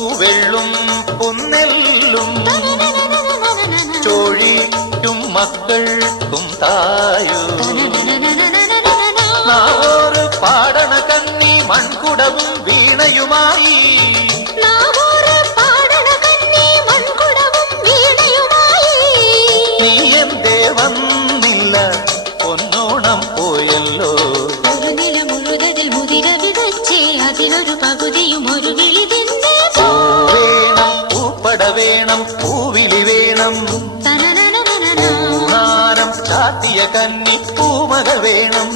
പൂവെള്ളും പൊന്നെല്ലും ചോഴിക്കും മക്കൾക്കും തായോ നാവോറ് പാടണ കന്നി മൺകുടവും വീണയുമായി നീ എന്തേ വന്നില്ല പൊന്നോണം പോയല്ലോ ഒരു നില മുഴുവതിൽ മുതിര വിതച്ചേ അതിലൊരു പകുതിയും ഒരു വിളി വേണം പൂപ്പട വേണം പൂവിളി വേണം പൂഹാരം ചാത്തിയ കന്നി പൂമകൾ വേണം